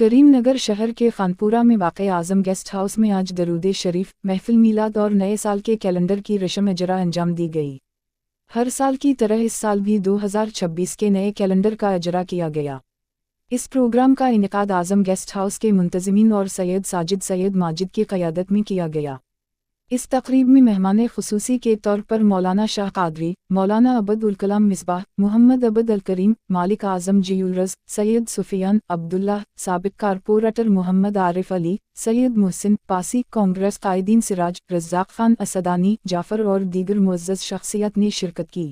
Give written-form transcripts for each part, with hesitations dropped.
करीमनगर शहर के खानपुरा में वाक़ आज़म गेस्ट हाउस में आज दरूद शरीफ, महफिल मीलाद और नए साल के कैलेंडर की रस्म अजरा अंजाम दी गई। हर साल की तरह इस साल भी 2026 के नए कैलेंडर का अजरा किया गया। इस प्रोग्राम का इनेकाद आज़म गेस्ट हाउस के मुंतज़मीन और सैयद माजिद की क़यादत में किया गया। इस तक़रीब में मेहमान ख़ुसूसी के तौर पर मौलाना शाह क़ादरी, मौलाना अबद उल कलाम मिसबाह, मोहम्मद अबद अल करीम, मालिक आज़म जियुलरज़, सैयद सुफियान अब्दुल्ला, साबिक़ कारपोरेटर मोहम्मद आरिफ अली, सैयद मुहसिन पासी, कांग्रेस कायदीन सिराज, रज़्ज़ाक़ खान असदानी, जाफ़र और दीगर मुअज़्ज़ज़ शख़्सियत ने शिरकत की।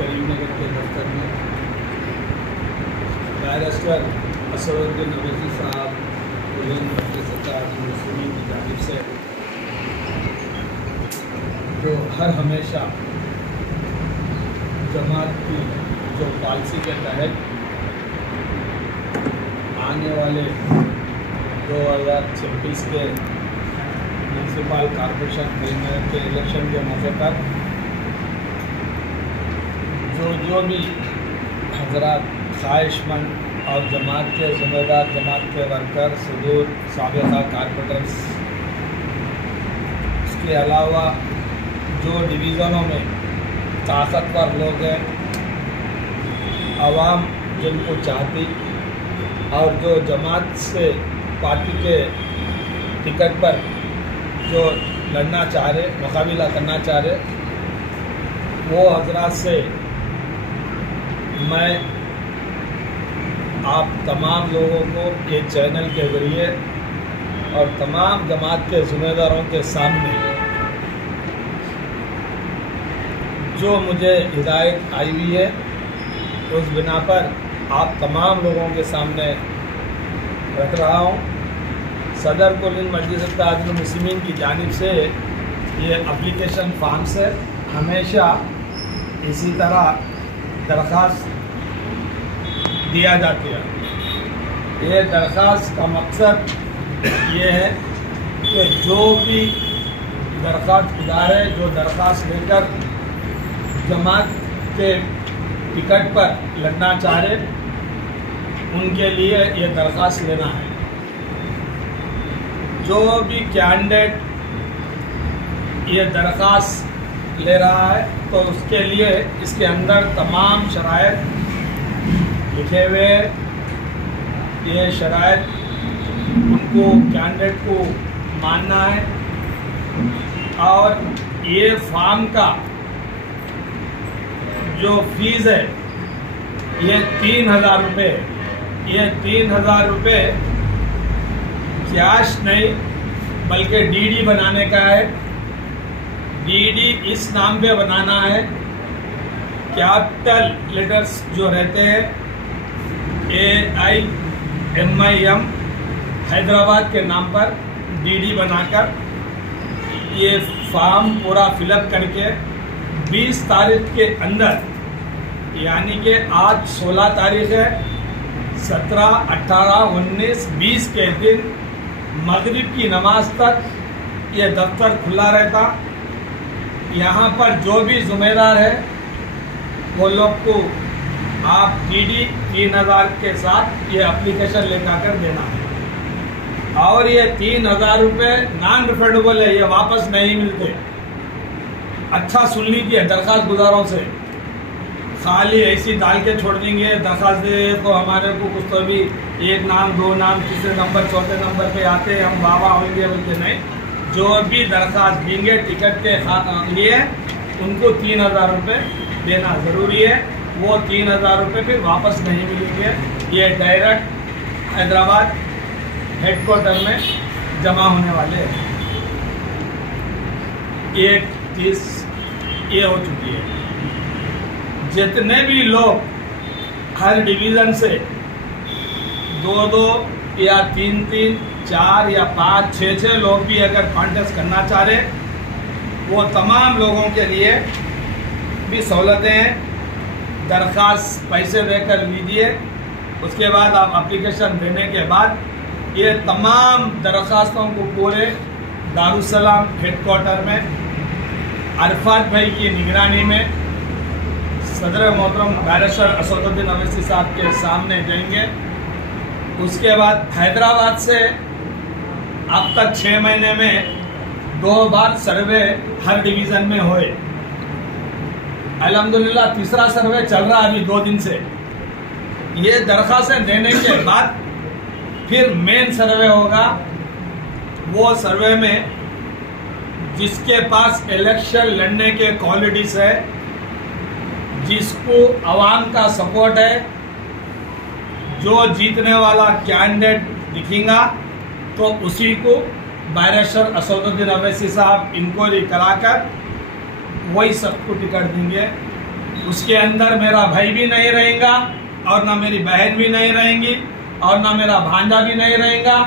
करीमनगर के दफ्तर में बैरिस्टर असदुद्दीन अवैसी साहब मुस्लिमीन की जानिब से जो हर हमेशा जमात की जो पॉलिसी के तहत आने वाले 2026 के म्यूनसिपल कॉरपोरेशन करीमनगर के इलेक्शन के मौके पर जो भी हजरात ख्वाहिशमंद और जमात के ज़िम्मेदार, जमात के वर्कर, सदूर, साबिक़ा कारपोरेटर्स, इसके अलावा जो डिवीज़नों में ताकतवर लोग हैं, आवाम जिनको चाहती और जो जमात से पार्टी के टिकट पर जो लड़ना चाह रहे, मुकाबला करना चाह रहे, वो हजरात से मैं आप तमाम लोगों को ये चैनल के ज़रिए और तमाम जमात के ज़िम्मेदारों के सामने जो मुझे हिदायत आई हुई है, उस बिना पर आप तमाम लोगों के सामने रख रहा हूँ। सदर कुल मजलिस इत्तेहादुल मुस्लिमीन की जानिब से ये एप्लीकेशन फॉर्म से हमेशा इसी तरह दरख्वास्त दिया जाती है। ये दरख्वास्त का मकसद ये है कि जो भी दरख्वास्त गुजार है, जो दरख्वास्त लेकर जमात के टिकट पर लड़ना चाह रहे, उनके लिए ये दरख्वास्त लेना है। जो भी कैंडिडेट ये दरख्वास्त ले रहा है तो उसके लिए इसके अंदर तमाम शराइत लिखे हुए, ये शराइत उनको कैंडिडेट को मानना है। और ये फॉर्म का जो फीस है ये 3000 रुपये, ये 3000 रुपये कैश नहीं बल्कि डीडी बनाने का है। डीडी इस नाम पे बनाना है, कैपिटल लेटर्स जो रहते हैं AIMIM हैदराबाद के नाम पर डीडी बनाकर ये फॉर्म पूरा फिलअप करके 20 तारीख के अंदर, यानी कि आज 16 तारीख है, 17, 18, 19, 20 के दिन मगरिब की नमाज तक ये दफ्तर खुला रहता। यहाँ पर जो भी ज़िम्मेदार है वो लोग को आप DD 3000 के साथ ये एप्लीकेशन लेकर कर देना है। और ये 3000 रुपये नॉन रिफंडेबल है, ये वापस नहीं मिलते। अच्छा सुन लीजिए दरख्वास्त गुजारों से, खाली ऐसी डाल के छोड़ देंगे दरख्वास्त दे तो हमारे को कुछ तो भी 1 नाम 2 नाम तीसरे नंबर चौथे नंबर पे आते हैं, हम बाबा होंगे बोलते नहीं। जो भी दरख्वास्त देंगे टिकट के लिए उनको 3000 रुपये देना ज़रूरी है। वो 3000 रुपये फिर वापस नहीं मिलेंगे, ये डायरेक्ट हैदराबाद हेडक्वार्टर में जमा होने वाले हैं। एक चीज़ ये हो चुकी है, जितने भी लोग हर डिवीज़न से 2-2 या 3-3, 4 या 5, 6 लोग भी अगर कॉन्टेस्ट करना चाह रहे, वो तमाम लोगों के लिए भी सहूलतें हैं। दरख्वास्त पैसे देकर लीजिए, उसके बाद आप एप्लीकेशन देने के बाद ये तमाम दरख्वास्तों को पूरे दारुसलाम हेडक्वार्टर में अरफात भाई की निगरानी में सदर मोहतरम बैरिस्टर असदुद्दीन अवैसी साहब के सामने देंगे। उसके बाद हैदराबाद से अब तक 6 महीने में 2 बार सर्वे हर डिवीज़न में हुए। अल्हम्दुलिल्लाह तीसरा सर्वे चल रहा है अभी 2 दिन से। ये दरख्वास्तें देने के बाद फिर मेन सर्वे होगा। वो सर्वे में जिसके पास इलेक्शन लड़ने के क्वालिटीज़ है, जिसको आवाम का सपोर्ट है, जो जीतने वाला कैंडिडेट दिखेगा तो उसी को बैरिस्टर असदुद्दीन अवैसी साहब इंक्वायरी कराकर वही सबको टिकट देंगे। उसके अंदर मेरा भाई भी नहीं रहेगा और ना मेरी बहन भी नहीं रहेंगी और ना मेरा भांजा भी नहीं रहेगा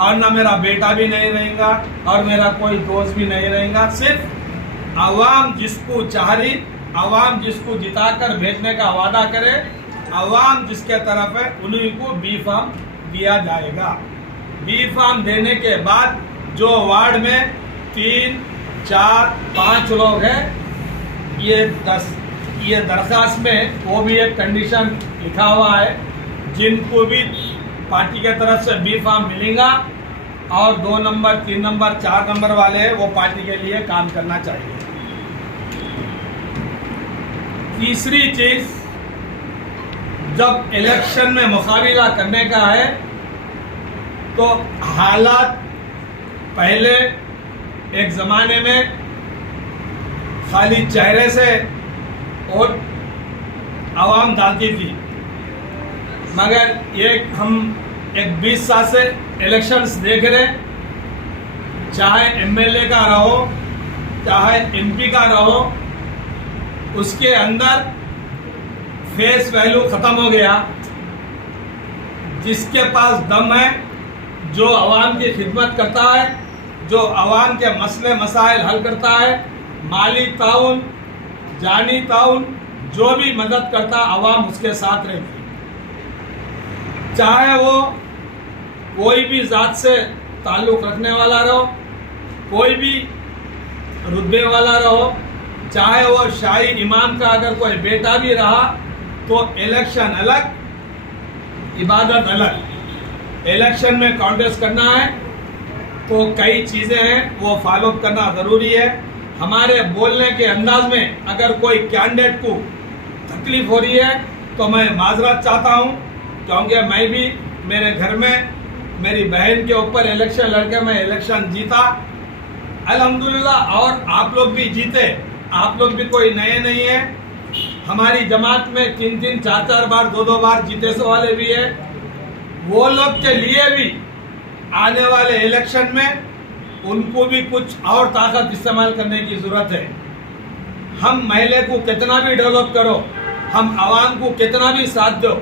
और ना मेरा बेटा भी नहीं रहेगा और मेरा कोई दोस्त भी नहीं रहेगा। सिर्फ आवाम जिसको चाह रही, आवाम जिसको जिताकर भेजने का वादा करे, आवाम जिसके तरफ है, उन्हीं को बी फॉर्म दिया जाएगा। बी फॉर्म देने के बाद जो वार्ड में 3, 4, 5 लोग हैं, ये दरख्वास्त में वो भी एक कंडीशन लिखा हुआ है, जिनको भी पार्टी के तरफ से बी फॉर्म मिलेगा और 2 नंबर 3 नंबर 4 नंबर वाले हैं, वो पार्टी के लिए काम करना चाहिए। तीसरी चीज, जब इलेक्शन में मुकाबला करने का है तो हालात पहले एक ज़माने में खाली चेहरे से वोट आवाम डालती थी, मगर ये हम एक 20 साल से इलेक्शंस देख रहे, चाहे MLA का रहो चाहे MP का रहो, उसके अंदर फेस वैल्यू ख़त्म हो गया। जिसके पास दम है, जो आवाम की खिदमत करता है, जो आवाम के मसले मसाइल हल करता है, माली ताउन, जानी ताउन, जो भी मदद करता आवाम उसके साथ रहती। चाहे वो कोई भी ज़ात से ताल्लुक़ रखने वाला रहो, कोई भी रुतबे वाला रहो, चाहे वो शाही इमाम का अगर कोई बेटा भी रहा, तो इलेक्शन अलग, इबादत अलग। इलेक्शन में कॉन्टेस्ट करना है तो कई चीज़ें हैं वो फॉलो करना ज़रूरी है। हमारे बोलने के अंदाज में अगर कोई कैंडिडेट को तकलीफ हो रही है तो मैं माजरत चाहता हूँ, क्योंकि मैं भी मेरे घर में मेरी बहन के ऊपर इलेक्शन लड़के मैं इलेक्शन जीता अल्हम्दुलिल्लाह, और आप लोग भी जीते। आप लोग भी कोई नए नहीं है, हमारी जमात में 3-3, 4-4 बार 2-2 बार जीते सो वाले भी है। वो लोग के लिए भी आने वाले इलेक्शन में उनको भी कुछ और ताकत इस्तेमाल करने की ज़रूरत है। हम महले को कितना भी डेवलप करो, हम आवाम को कितना भी साथ दो,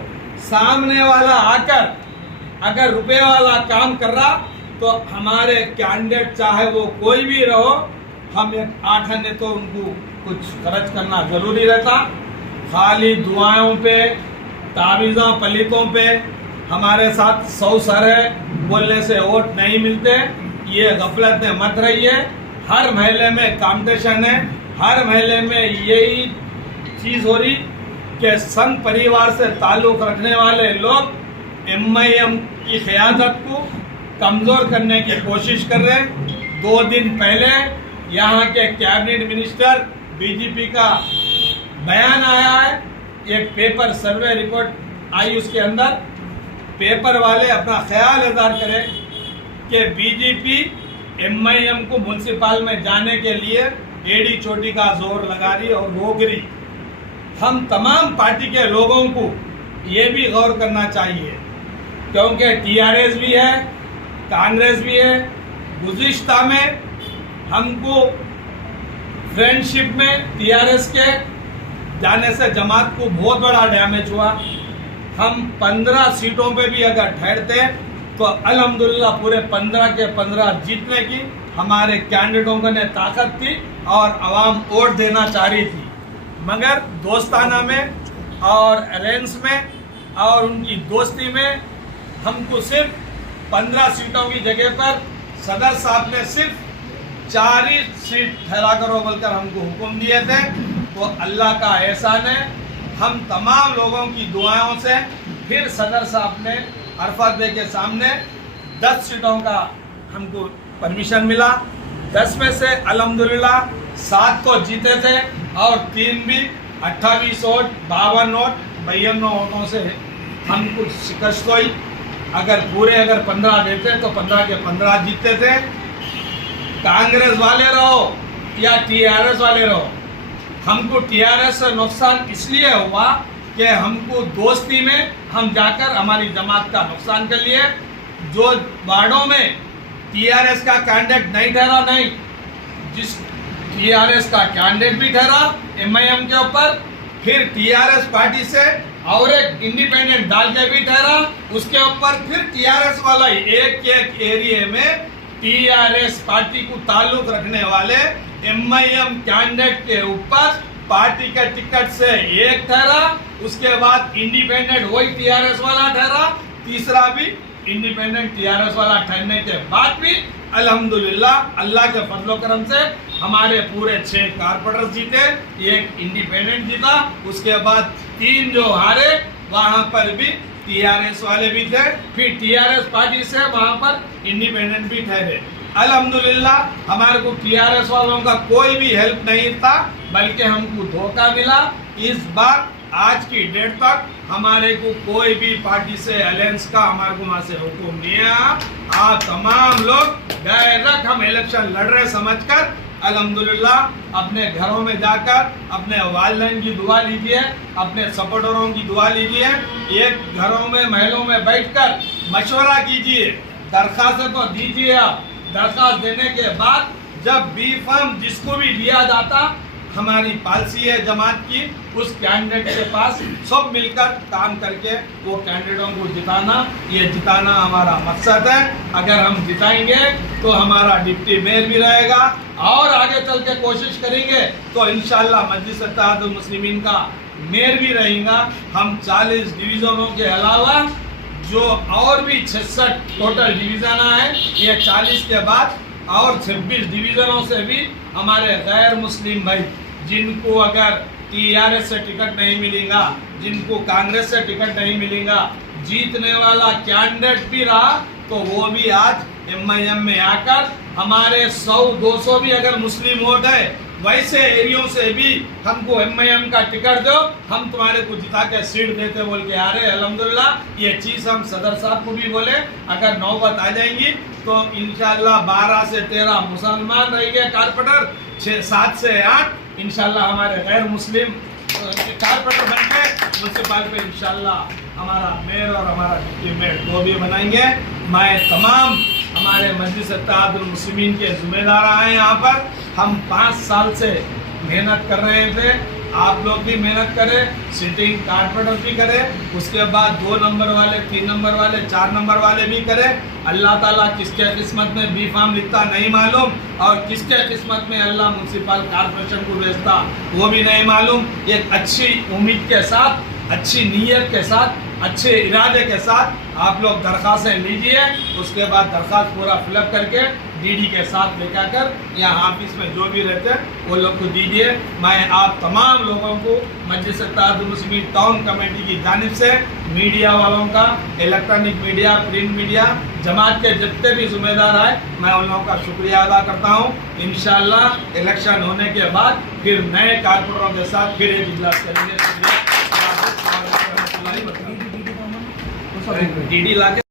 सामने वाला आकर अगर रुपए वाला काम कर रहा तो हमारे कैंडिडेट चाहे वो कोई भी रहो, हम एक 8 आने तो उनको कुछ खर्च करना ज़रूरी रहता। खाली दुआओं पे, तावीज़ों पलीतों पे हमारे साथ 100 सर है बोलने से वोट नहीं मिलते। ये गफलत में मत रहिए। हर महल्ले में कॉम्पिटिशन है, हर महल्ले में यही चीज़ हो रही कि संघ परिवार से ताल्लुक़ रखने वाले लोग MIM की क़यादत को कमज़ोर करने की कोशिश कर रहे हैं। 2 दिन पहले यहाँ के कैबिनेट मिनिस्टर BJP का बयान आया है, एक पेपर सर्वे रिपोर्ट आई, उसके अंदर पेपर वाले अपना ख्याल इज़हार करें कि BJP MIM को म्यूनसिपल में जाने के लिए एड़ी चोटी का जोर लगा रही और रोक रही। हम तमाम पार्टी के लोगों को ये भी गौर करना चाहिए, क्योंकि TRS भी है, कांग्रेस भी है। गुज़िश्ता में हमको फ्रेंडशिप में TRS के जाने से जमात को बहुत बड़ा डैमेज हुआ। हम 15 सीटों पे भी अगर ठहरते तो अल्हम्दुलिल्लाह पूरे 15 के 15 जीतने की हमारे कैंडिडेटों ने ताकत थी और आवाम वोट देना चाह रही थी। मगर दोस्ताना में और अलायंस में और उनकी दोस्ती में हमको सिर्फ 15 सीटों की जगह पर सदर साहब ने सिर्फ 4 ही सीट ठहरा करो बोलकर हमको हुक्म दिए थे। तो अल्लाह का एहसान है, हम तमाम लोगों की दुआओं से फिर सदर साहब ने अरफात बे के सामने 10 सीटों का हमको परमिशन मिला। 10 में से अल्हम्दुलिल्लाह 7 को जीते थे और 3 भी 28 वोट, 52 वोट, 52 वोटों से हमको शिकस्त हुई। अगर 15 देते तो 15 के 15 जीतते थे। कांग्रेस वाले रहो या TRS वाले रहो, हमको TRS से नुकसान इसलिए हुआ कि हमको दोस्ती में हम जाकर हमारी जमात का नुकसान कर लिए। जो वार्डों में TRS का कैंडिडेट नहीं ठहरा, नहीं, जिस TRS का कैंडिडेट भी ठहरा MIM के ऊपर, फिर TRS पार्टी से और एक इंडिपेंडेंट डाल के भी ठहरा, उसके ऊपर फिर TRS वाला ही एक एरिया में TRS पार्टी को ताल्लुक रखने वाले MIM कैंडिडेट के ऊपर पार्टी के टिकट से एक ठहरा, उसके बाद इंडिपेंडेंट वही TRS वाला ठहरा, तीसरा भी इंडिपेंडेंट TRS वाला ठहरने के बाद भी अल्हम्दुलिल्लाह अल्लाह के फजलो करम से हमारे पूरे 6 कारपोरेटर जीते, एक इंडिपेंडेंट जीता, उसके बाद 3 जो हारे वहां पर भी TRS वाले भी थे, फिर TRS पार्टी से वहां पर इंडिपेंडेंट भी ठहरे। अल्हम्दुलिल्लाह हमारे को TRS वालों का कोई भी हेल्प नहीं था, बल्कि हमको धोखा मिला। इस बार आज की डेट तक हमारे को कोई भी पार्टी से अलायंस का हमारे को वहां से हुक्म नहीं आया। आप तमाम लोग डायरेक्ट हम इलेक्शन लड़ रहे समझकर अल्हम्दुलिल्लाह अपने घरों में जाकर अपने वालिदैन की दुआ लीजिए, अपने सपोर्टरों की दुआ लीजिए, एक घरों में महलों में बैठकर मशवरा कीजिए, दरख्वास्त तो दीजिए। आप दरख्वास्त देने के बाद जब बी फॉर्म जिसको भी दिया जाता, हमारी पॉलिसी है जमात की, उस कैंडिडेट के पास सब मिलकर काम करके वो कैंडिडेटों को जिताना, ये जिताना हमारा मकसद है। अगर हम जिताएंगे तो हमारा डिप्टी मेयर भी रहेगा और आगे चल के कोशिश करेंगे तो इंशाल्लाह मजलिस इत्तेहादुल मुस्लिमीन का मेयर भी रहेगा। हम 40 डिवीज़नों के अलावा जो और भी 66 टोटल डिवीज़न हैं, ये 40 के बाद और 26 डिवीज़नों से भी हमारे गैर मुस्लिम भाई जिनको अगर TRS से टिकट नहीं मिलेगा, जिनको कांग्रेस से टिकट नहीं मिलेगा, जीतने वाला कैंडिडेट भी रहा तो वो भी आज MIM में आकर हमारे 100-200 भी अगर मुस्लिम वोट है वैसे एरियो से भी हमको MIM का टिकट दो, हम तुम्हारे को जिता के सीट देते बोल के आ रहे। अल्हम्दुलिल्लाह ये चीज़ हम सदर साहब को भी बोले, अगर नौबत आ जाएंगी तो इंशाल्लाह 12 से 13 मुसलमान रहेंगे कारपोरेटर, 7 से 8 इंशाल्लाह हमारे गैर मुस्लिम कारपोरेटर बनके म्यूनसिपल पे इंशाल्लाह हमारा मेयर और हमारा डिप्टी मेयर दो भी बनाएंगे। मैं तमाम हमारे मजलिस इत्तेहादुल मुस्लिमीन के जिम्मेदार हैं। यहाँ पर हम 5 साल से मेहनत कर रहे थे, आप लोग भी मेहनत करें, सिटिंग कारपेंटर भी करें, उसके बाद 2 नंबर वाले, 3 नंबर वाले, 4 नंबर वाले भी करें। अल्लाह ताला किसके किस्मत में बी फार्म लिखता नहीं मालूम, और किसके किस्मत में अल्लाह म्यूनसिपल कॉर्पोरेशन को भेजता वो भी नहीं मालूम। एक अच्छी उम्मीद के साथ, अच्छी नीयत के साथ, अच्छे इरादे के साथ आप लोग दरख्वास्तें लीजिए, उसके बाद दरख्वास्त पूरा फिलअप करके डीडी के साथ लेकर कर यहाँ ऑफिस में जो भी रहते हैं वो लोग को दीजिए। मैं आप तमाम लोगों को मजलिस इत्तेहादुल मुस्लिमीन टाउन कमेटी की जानिब से, मीडिया वालों का, इलेक्ट्रॉनिक मीडिया, प्रिंट मीडिया, जमात के जितने भी जिम्मेदार आए, मैं उन लोगों का शुक्रिया अदा करता हूँ। इंशाअल्लाह इलेक्शन होने के बाद फिर नए कारपोरेटरों के साथ फिर एक इजलास करेंगे। डीडी ला के